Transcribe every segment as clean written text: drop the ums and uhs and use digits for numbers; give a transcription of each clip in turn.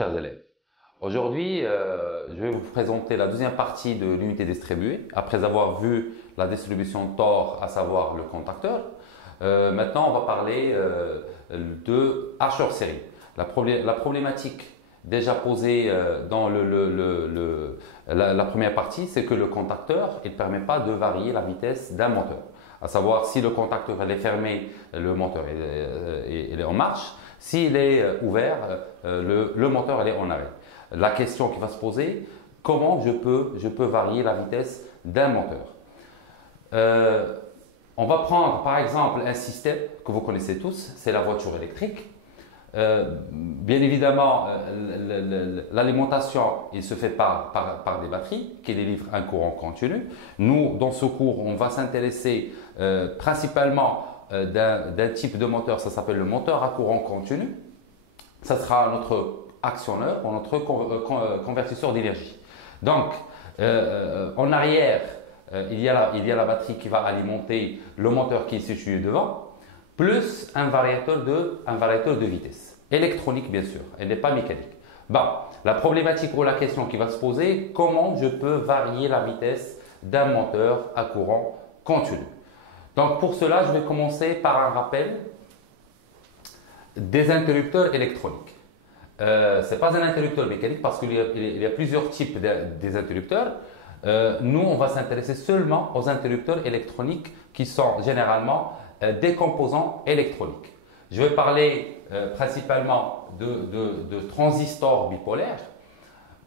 chers élèves. Aujourd'hui, je vais vous présenter la deuxième partie de l'unité distribuée. Après avoir vu la distribution Tor, à savoir le contacteur, maintenant on va parler de H hors série. La problématique déjà posée dans la première partie, c'est que le contacteur ne permet pas de varier la vitesse d'un moteur. À savoir, si le contacteur est fermé, le moteur est en marche. S'il est ouvert, le moteur est en arrêt. La question qui va se poser, comment je peux varier la vitesse d'un moteur? On va prendre par exemple un système que vous connaissez tous, c'est la voiture électrique. Bien évidemment, l'alimentation il se fait par des batteries qui délivrent un courant continu. Nous, dans ce cours, on va s'intéresser principalement d'un type de moteur, ça s'appelle le moteur à courant continu. Ça sera notre actionneur ou notre convertisseur d'énergie. Donc, en arrière, il y a la batterie qui va alimenter le moteur qui est situé devant, plus un variateur de vitesse. Électronique, bien sûr, elle n'est pas mécanique. Bon, la problématique ou la question qui va se poser, comment je peux varier la vitesse d'un moteur à courant continu? Donc, pour cela, je vais commencer par un rappel des interrupteurs électroniques. Ce n'est pas un interrupteur mécanique parce qu'il y a plusieurs types des interrupteurs. Nous, on va s'intéresser seulement aux interrupteurs électroniques qui sont généralement des composants électroniques. Je vais parler principalement de transistors bipolaires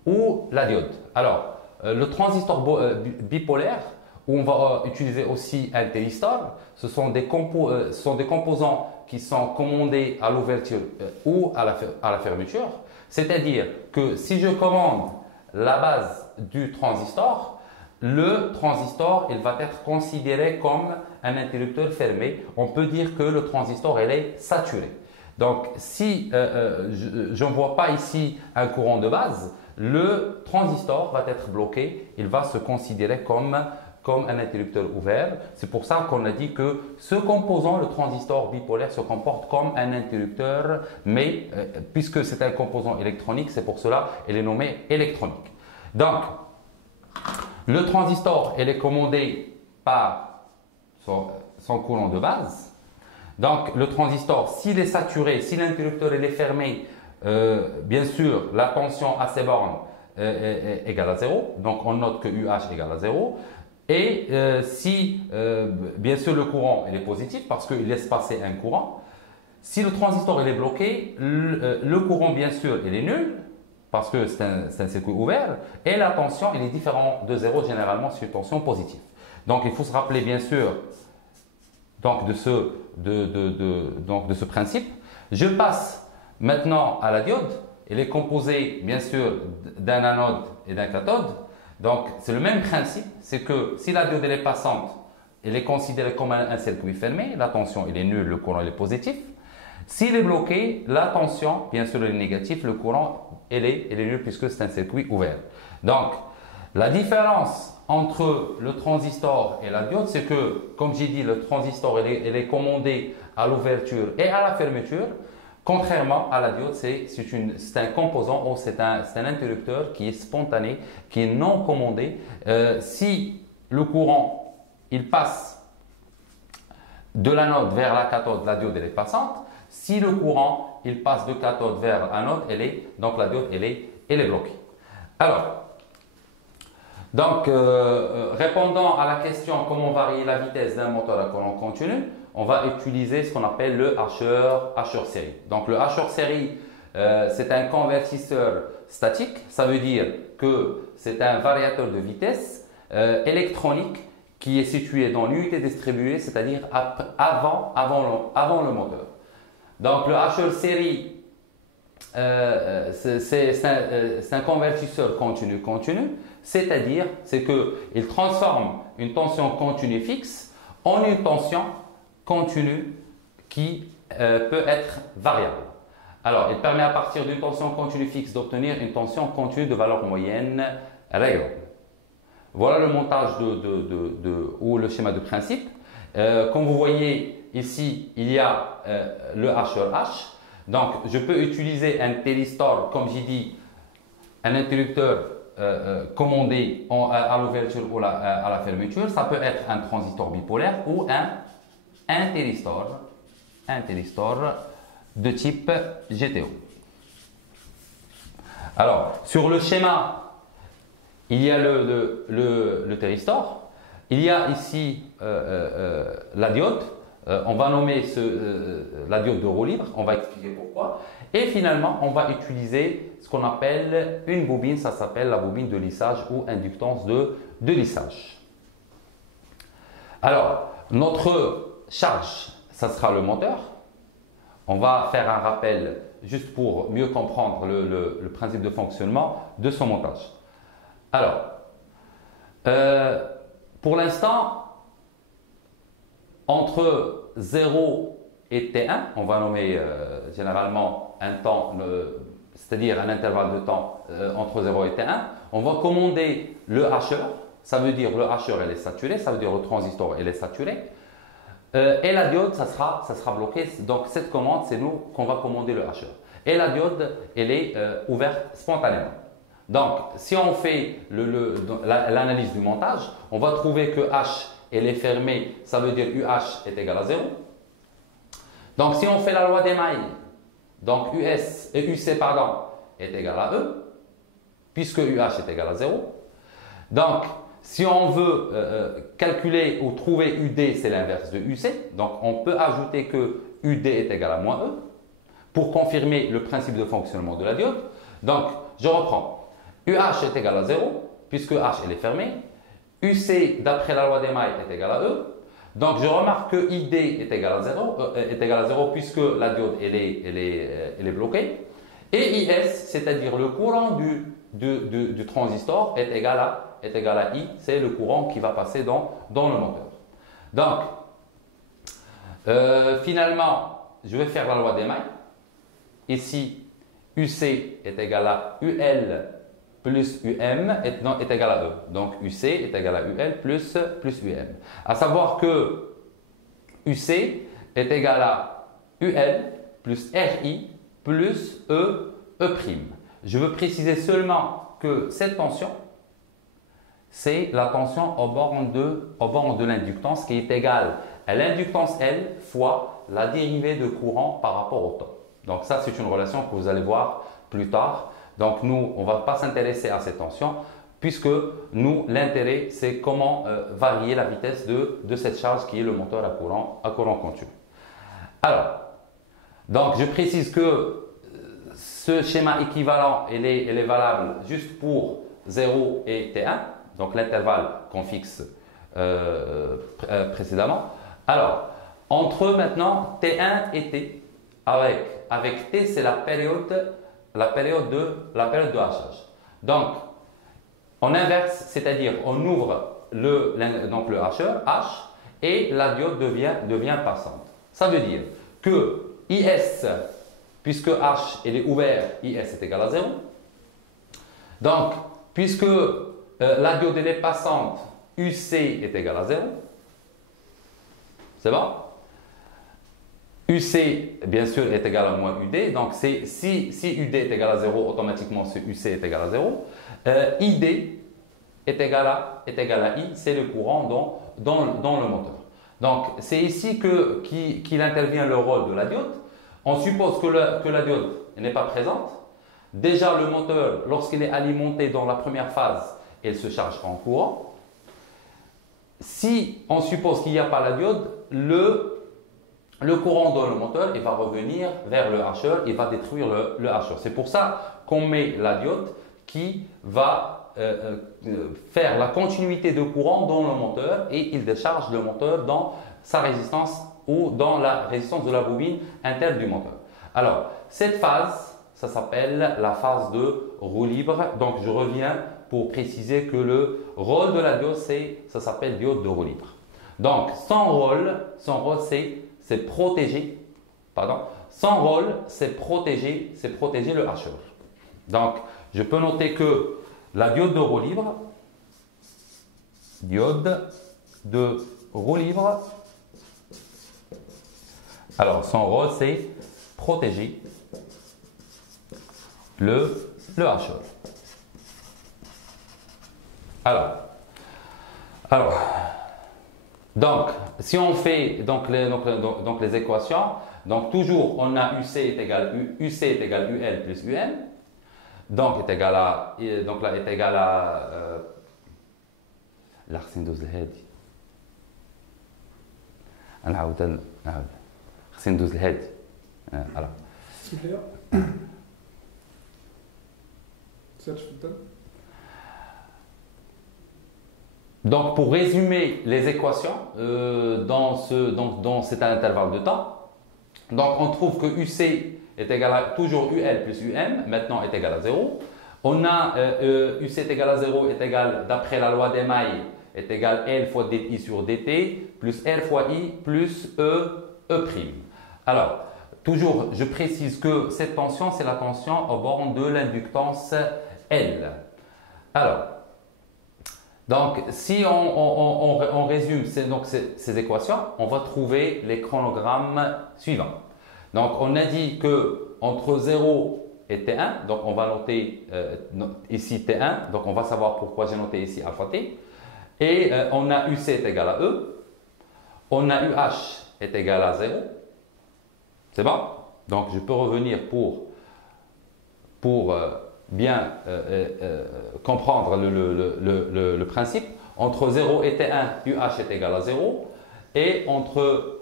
ou la diode. Alors, le transistor bipolaire, où on va utiliser aussi un théristor, ce sont des composants qui sont commandés à l'ouverture ou à la fermeture. C'est-à-dire que si je commande la base du transistor, le transistor il va être considéré comme un interrupteur fermé. On peut dire que le transistor il est saturé. Donc si je n'envoie pas ici un courant de base, le transistor va être bloqué. Il va se considérer comme un interrupteur ouvert. C'est pour ça qu'on a dit que ce composant, le transistor bipolaire, se comporte comme un interrupteur, mais puisque c'est un composant électronique, c'est pour cela qu'il est nommé électronique. Donc, le transistor, il est commandé par son courant de base. Donc, le transistor, s'il est saturé, si l'interrupteur est fermé, bien sûr, la tension à ces bornes est égale à 0. Donc, on note que UH égale à 0. Et si, bien sûr, le courant il est positif parce qu'il laisse passer un courant, si le transistor il est bloqué, le courant, bien sûr, il est nul parce que c'est un circuit ouvert et la tension il est différente de 0, généralement, c'est une tension positive. Donc, il faut se rappeler, bien sûr, donc, de ce principe. Je passe maintenant à la diode. Elle est composée, bien sûr, d'un anode et d'un cathode. Donc, c'est le même principe, c'est que si la diode est passante, elle est considérée comme un circuit fermé, la tension elle est nulle, le courant il est positif. S'il est bloqué, la tension, bien sûr, elle est négative, le courant elle est nul puisque c'est un circuit ouvert. Donc, la différence entre le transistor et la diode, c'est que, comme j'ai dit, le transistor elle est commandé à l'ouverture et à la fermeture. Contrairement à la diode, c'est un composant ou c'est un interrupteur qui est spontané, qui est non commandé. Si le courant il passe de l'anode vers la cathode, la diode elle est passante. Si le courant il passe de cathode vers anode, donc la diode elle est bloquée. Alors, donc répondant à la question comment varier la vitesse d'un moteur à courant continu, on va utiliser ce qu'on appelle le H hors série. Donc le H hors série, c'est un convertisseur statique. Ça veut dire que c'est un variateur de vitesse électronique qui est situé dans l'unité distribuée, c'est-à-dire avant le moteur. Donc le H hors série, c'est un convertisseur continu, c'est-à-dire qu'il transforme une tension continue fixe en une tension continue qui peut être variable. Alors, il permet à partir d'une tension continue fixe d'obtenir une tension continue de valeur moyenne réelle. Voilà le montage ou le schéma de principe. Comme vous voyez ici, il y a le H sur H. Donc, je peux utiliser un thyristor, comme j'ai dit, un interrupteur commandé à l'ouverture ou à la fermeture. Ça peut être un transistor bipolaire ou un thyristor de type GTO. Alors, sur le schéma, il y a le thyristor. Il y a ici la diode. On va nommer la diode de roue libre. On va expliquer pourquoi. Et finalement, on va utiliser ce qu'on appelle une bobine. Ça s'appelle la bobine de lissage ou inductance de lissage. Alors, notre charge, ça sera le moteur. On va faire un rappel juste pour mieux comprendre le principe de fonctionnement de son montage. Alors, pour l'instant, entre 0 et T1, on va nommer généralement un temps, c'est-à-dire un intervalle de temps entre 0 et T1, on va commander le hacheur. Ça veut dire le hacheur elle est saturé, ça veut dire le transistor elle est saturé. Et la diode, ça sera bloqué. Donc cette commande, c'est nous qu'on va commander le hacheur. Et la diode, elle est ouverte spontanément. Donc si on fait l'analyse du montage, on va trouver que H elle est fermée, ça veut dire UH est égal à 0. Donc si on fait la loi des mailles, donc UC pardon, est égal à E, puisque UH est égal à 0. Donc si on veut calculer ou trouver UD, c'est l'inverse de UC. Donc on peut ajouter que UD est égal à moins E pour confirmer le principe de fonctionnement de la diode. Donc je reprends. UH est égal à 0 puisque H elle est fermée. UC d'après la loi des mailles est égal à E. Donc je remarque que ID est égal à 0, puisque la diode elle est bloquée. Et IS, c'est-à-dire le courant du transistor est égal à I, c'est le courant qui va passer dans le moteur. Donc, finalement, je vais faire la loi des mailles. Ici, UC est égal à UL plus UM est égal à E. Donc, UC est égal à UL plus UM. À savoir que UC est égal à UL plus RI plus E'. Je veux préciser seulement que cette tension, c'est la tension au borne de l'inductance qui est égale à l'inductance L fois la dérivée de courant par rapport au temps. Donc ça, c'est une relation que vous allez voir plus tard. Donc nous, on ne va pas s'intéresser à ces tensions puisque nous, l'intérêt, c'est comment varier la vitesse de cette charge qui est le moteur à courant continu. Alors, donc je précise que ce schéma équivalent, il est valable juste pour 0 et T1, donc l'intervalle qu'on fixe précédemment. Alors, entre maintenant T1 et T, avec T, c'est la période de hachage. Donc, on inverse, c'est-à-dire on ouvre le hacheur, H, et la diode devient passante. Ça veut dire que IS, puisque H elle est ouvert, IS est égal à 0. Donc, puisque la diode elle est passante, UC est égal à 0. C'est bon? UC, bien sûr, est égal à moins UD. Donc, si UD est égal à 0, automatiquement, ce UC est égal à 0. ID est égal à I, c'est le courant dans le moteur. Donc, c'est ici qu'il intervient le rôle de la diode. On suppose que la diode n'est pas présente. Déjà, le moteur, lorsqu'il est alimenté dans la première phase, il se charge en courant. Si on suppose qu'il n'y a pas la diode, le courant dans le moteur il va revenir vers le hacheur, il va détruire le hacheur. C'est pour ça qu'on met la diode qui va faire la continuité de courant dans le moteur et il décharge le moteur dans sa résistance ou dans la résistance de la bobine interne du moteur. Alors, cette phase, ça s'appelle la phase de roue libre. Donc, je reviens pour préciser que le rôle de la diode, ça s'appelle diode de roue libre. Donc, son rôle c'est protéger, son rôle, c'est protéger le hacheur. Donc, je peux noter que la diode de roue libre, alors son rôle, c'est protéger le HE. Donc, si on fait les équations, donc toujours on a UC est égal UL plus UN, donc est égal à لا خصني ندوز لهادي نعاود خصني ندوز لهادي فوالا سمح لي سير تفضل. Donc, pour résumer les équations dans cet intervalle de temps, donc on trouve que UC est égal à toujours UL plus UM, maintenant est égal à 0. On a UC est égal à 0 est égal, d'après la loi des mailles, est égal L fois DI sur DT plus R fois I plus E'. Alors, toujours, je précise que cette tension, c'est la tension aux bornes de l'inductance L. Alors, donc, si on résume ces équations, on va trouver les chronogrammes suivants. Donc, on a dit que entre 0 et T1, donc on va noter ici T1, donc on va savoir pourquoi j'ai noté ici alpha T. Et on a UC est égal à E, on a UH est égal à 0. C'est bon? Donc, je peux revenir pour bien comprendre le principe. Entre 0 et T1, UH est égal à 0. Et entre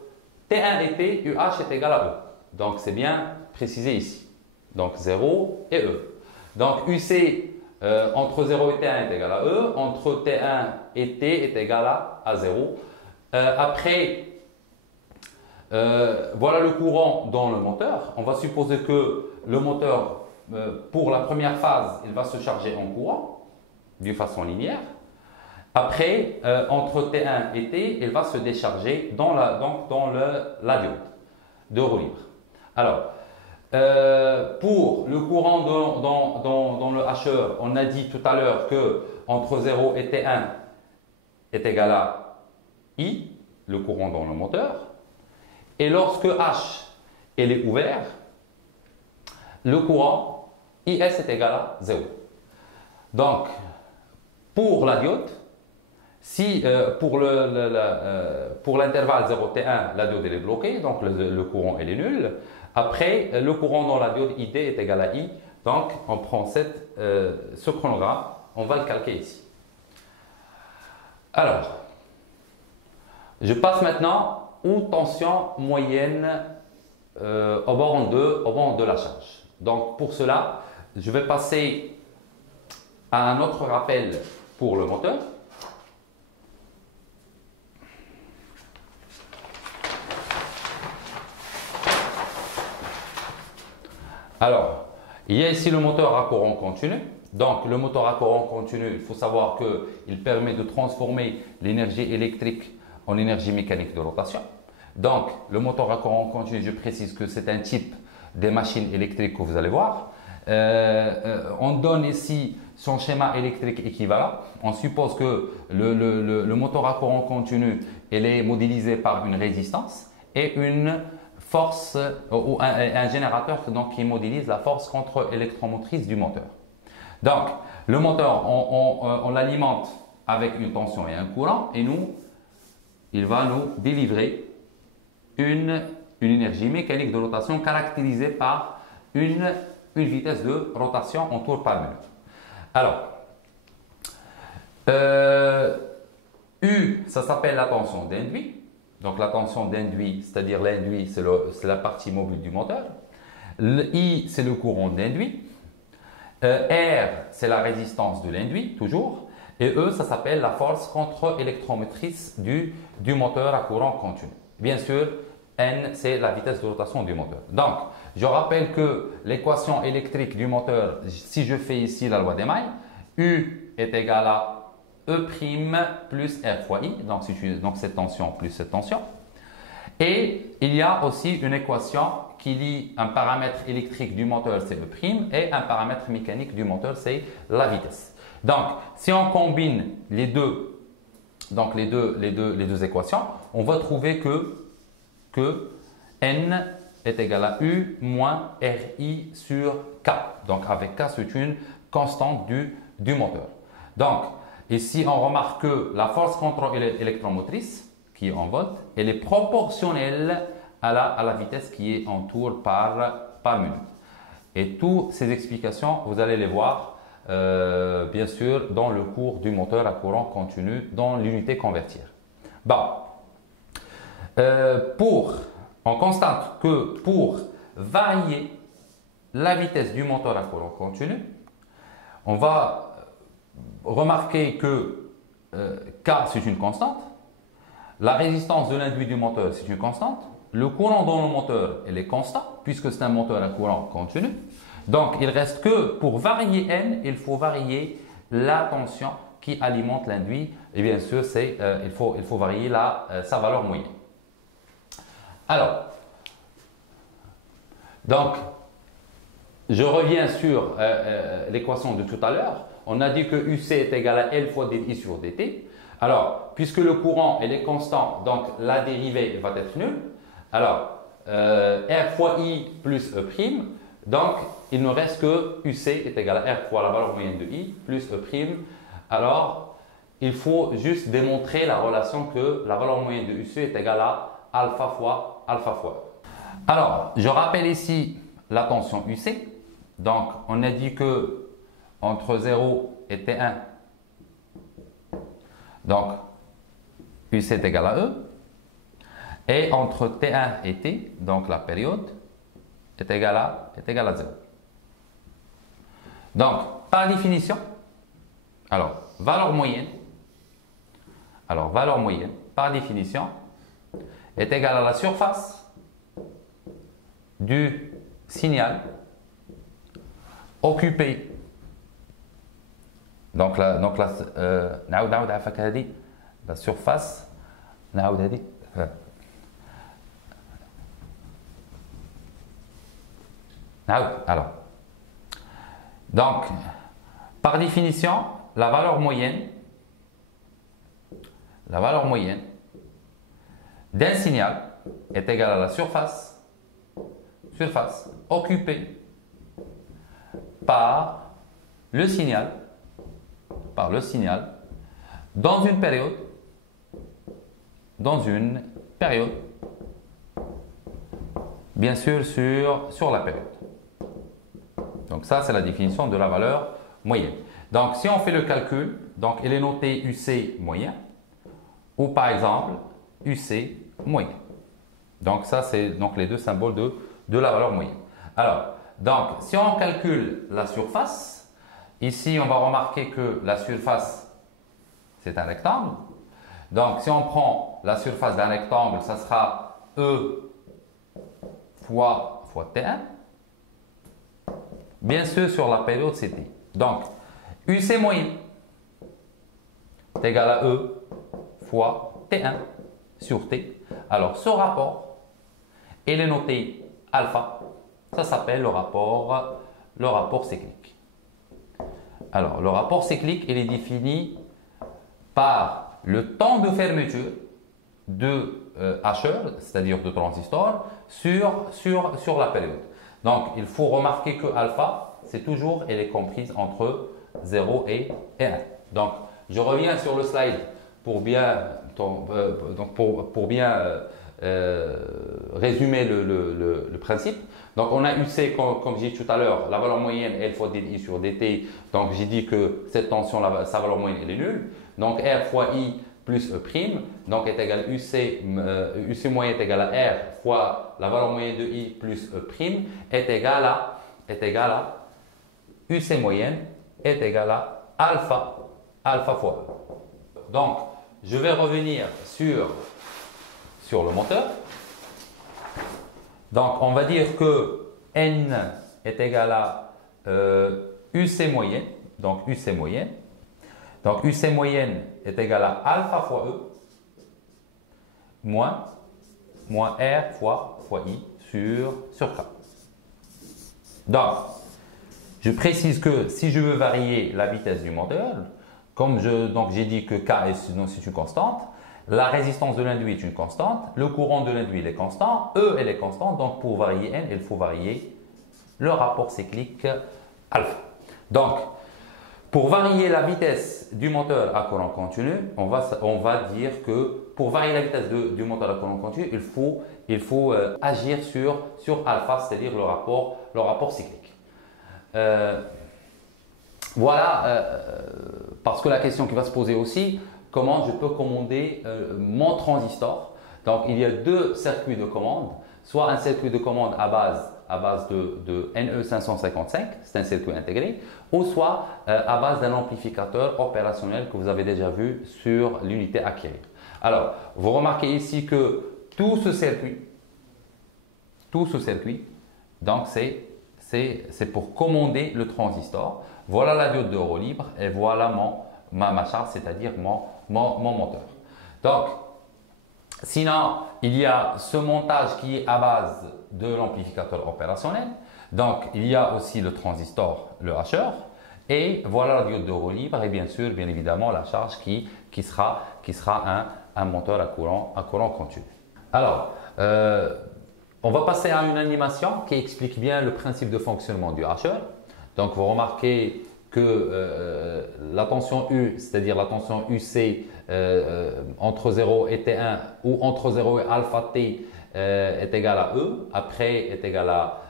T1 et T, UH est égal à E. Donc, c'est bien précisé ici. Donc, 0 et E. Donc, UC entre 0 et T1 est égal à E. Entre T1 et T est égal à 0. Après, voilà le courant dans le moteur. On va supposer que le moteur, pour la première phase, il va se charger en courant d'une façon linéaire. Après, entre T1 et T, il va se décharger dans la diode de roue libre. Alors, pour le courant dans le HE, on a dit tout à l'heure que entre 0 et T1 est égal à I, le courant dans le moteur. Et lorsque H est ouvert, le courant IS est égal à 0. Donc, pour la diode, si pour l'intervalle 0T1, la diode est bloquée, donc le courant est nul. Après, le courant dans la diode ID est égal à I. Donc, on prend ce chronogramme, on va le calquer ici. Alors, je passe maintenant aux tensions moyennes au bord de la charge. Donc, pour cela, je vais passer à un autre rappel pour le moteur. Alors, il y a ici le moteur à courant continu. Donc, le moteur à courant continu, il faut savoir qu'il permet de transformer l'énergie électrique en énergie mécanique de rotation. Donc, le moteur à courant continu, je précise que c'est un type des machines électriques que vous allez voir. On donne ici son schéma électrique équivalent. On suppose que le moteur à courant continu il est modélisé par une résistance et une force ou un générateur donc, qui modélise la force contre-électromotrice du moteur. Donc, le moteur, on l'alimente avec une tension et un courant et il va nous délivrer une énergie mécanique de rotation caractérisée par une vitesse de rotation en tours par minute. Alors, U, ça s'appelle la tension d'induit. Donc, la tension d'induit, c'est-à-dire l'induit, c'est la partie mobile du moteur. I, c'est le courant d'induit. R, c'est la résistance de l'induit, toujours. Et E, ça s'appelle la force contre-électromotrice du moteur à courant continu. Bien sûr, N, c'est la vitesse de rotation du moteur. Donc, je rappelle que l'équation électrique du moteur, si je fais ici la loi des mailles, U est égal à E' plus R fois I, donc cette tension plus cette tension. Et il y a aussi une équation qui lie un paramètre électrique du moteur, c'est E' et un paramètre mécanique du moteur, c'est la vitesse. Donc, si on combine les deux équations, on va trouver que N est égal à U moins RI sur K. Donc avec K, c'est une constante du moteur. Donc ici, on remarque que la force contre-électromotrice, qui est en volts, elle est proportionnelle à la vitesse qui est en tours par minute. Et toutes ces explications, vous allez les voir, bien sûr, dans le cours du moteur à courant continu, dans l'unité convertir. Bon. On constate que pour varier la vitesse du moteur à courant continu, on va remarquer que K, c'est une constante. La résistance de l'induit du moteur, c'est une constante. Le courant dans le moteur, il est constant, puisque c'est un moteur à courant continu. Donc, il reste que pour varier N, il faut varier la tension qui alimente l'induit. Et bien sûr, il faut varier sa valeur moyenne. Alors, donc, je reviens sur l'équation de tout à l'heure. On a dit que UC est égal à L fois dI sur dt. Alors, puisque le courant il est constant, donc la dérivée va être nulle. Alors, R fois I plus E', donc il ne reste que UC est égal à R fois la valeur moyenne de I plus E'. Alors, il faut juste démontrer la relation que la valeur moyenne de UC est égale à alpha fois alpha fois. Alors, je rappelle ici la tension UC. Donc, on a dit que entre 0 et T1, donc UC est égal à E. Et entre T1 et T, donc la période, est égale à 0. Donc, par définition, valeur moyenne, par définition, est égale à la surface du signal occupé. Donc, la surface, alors, donc, par définition, la valeur moyenne d'un signal est égale à la surface occupée par le signal dans une période bien sûr sur la période. Donc ça, c'est la définition de la valeur moyenne. Donc si on fait le calcul, donc il est noté UC moyen ou par exemple UC moyen. Donc ça, c'est donc les deux symboles de la valeur moyenne. Alors, donc si on calcule la surface, ici on va remarquer que la surface, c'est un rectangle. Donc si on prend la surface d'un rectangle, ça sera E fois T1. Bien sûr, sur la période, c'est T. Donc, UC moyen est égal à E fois T1 sur T. Alors, ce rapport, il est noté alpha. Ça s'appelle le rapport cyclique. Alors, le rapport cyclique, il est défini par le temps de fermeture de H, c'est-à-dire de transistor, sur la période. Donc, il faut remarquer que alpha, c'est toujours, elle est comprise entre 0 et 1. Donc, je reviens sur le slide pour bien, résumer le principe. Donc, on a UC, comme j'ai dit tout à l'heure, la valeur moyenne L fois dI sur dt. Donc, j'ai dit que cette tension, sa valeur moyenne, elle est nulle. Donc, R fois I plus E', donc est égal à UC moyen est égal à R fois la valeur moyenne de I plus E' est égal à UC moyenne est égal à alpha fois E. Donc, je vais revenir sur le moteur. Donc, on va dire que N est égal à UC moyenne, donc UC moyenne. Donc, UC moyenne est égal à alpha fois E moins R fois I sur K. Donc, je précise que si je veux varier la vitesse du moteur, comme j'ai dit que K c'est une constante, la résistance de l'induit est une constante, le courant de l'induit est constant, E elle est constante, donc pour varier N, il faut varier le rapport cyclique alpha. Donc, pour varier la vitesse du moteur à courant continu, on va dire que pour varier la vitesse du moteur à courant continu, il faut agir sur alpha, c'est-à-dire le rapport cyclique. Voilà, parce que la question qui va se poser aussi, comment je peux commander mon transistor. Donc, il y a deux circuits de commande, soit un circuit de commande à base de NE555, c'est un circuit intégré, ou soit à base d'un amplificateur opérationnel que vous avez déjà vu sur l'unité acquérir. Alors, vous remarquez ici que tout ce circuit, donc c'est pour commander le transistor. Voilà la diode de euro libre et voilà ma charge, c'est-à-dire mon moteur. Donc, sinon, il y a ce montage qui est à base de l'amplificateur opérationnel. Donc, il y a aussi le transistor, le hacheur. Et voilà la diode de euro libre et bien évidemment, la charge qui sera un moteur à courant continu. Alors, on va passer à une animation qui explique bien le principe de fonctionnement du hacheur. Donc, vous remarquez que la tension U, c'est-à-dire la tension UC entre 0 et T1 ou entre 0 et alpha T est égale à E, après est égale à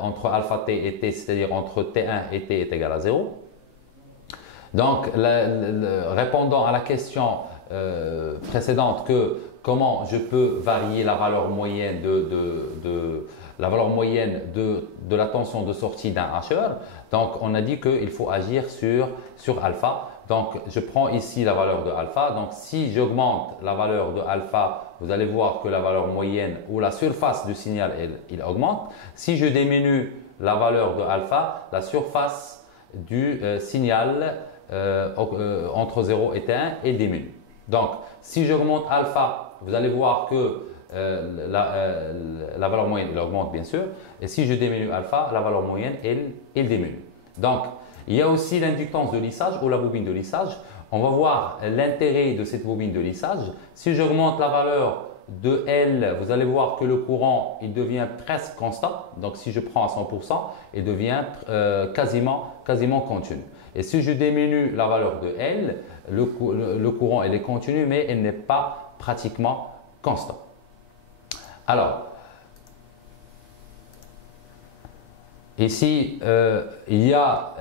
entre alpha T et T, c'est-à-dire entre T1 et T est égal à 0. Donc, répondant à la question précédente que comment je peux varier la valeur moyenne de la tension de sortie d'un hacheur. Donc, on a dit qu'il faut agir sur alpha. Donc, je prends ici la valeur de alpha. Donc, si j'augmente la valeur de alpha, vous allez voir que la valeur moyenne ou la surface du signal, il augmente. Si je diminue la valeur de alpha, la surface du signal entre 0 et 1 est diminue. Donc, si j'augmente alpha, vous allez voir que la valeur moyenne elle augmente bien sûr. Et si je diminue alpha, la valeur moyenne elle diminue. Donc, il y a aussi l'inductance de lissage ou la bobine de lissage. On va voir l'intérêt de cette bobine de lissage. Si j'augmente la valeur de L, vous allez voir que le courant il devient presque constant. Donc, si je prends à 100%, il devient quasiment continu. Et si je diminue la valeur de L, le courant il est continu, mais il n'est pas pratiquement constant. Alors, ici, il y a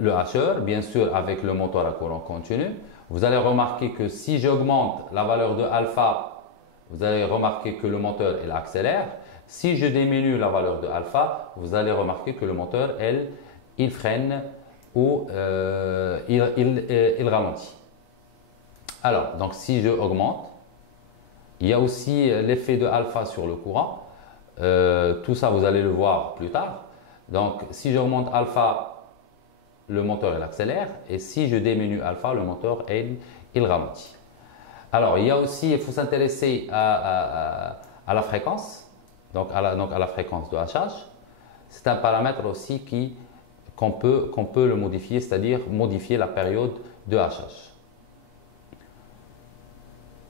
le hacheur, bien sûr, avec le moteur à courant continu. Vous allez remarquer que si j'augmente la valeur de alpha, vous allez remarquer que le moteur il accélère. Si je diminue la valeur de alpha, vous allez remarquer que le moteur il freine ou il ralentit. Alors, donc si je augmente, il y a aussi l'effet de alpha sur le courant. Tout ça, vous allez le voir plus tard. Donc, si j'augmente alpha, le moteur il accélère. Et si je diminue alpha, le moteur il ralentit. Alors, il y a aussi, il faut s'intéresser à la fréquence. Donc à la fréquence de hachage. C'est un paramètre aussi qu'on peut le modifier, c'est-à-dire modifier la période de hachage.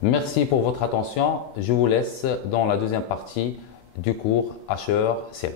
Merci pour votre attention. Je vous laisse dans la deuxième partie du cours hacheur série.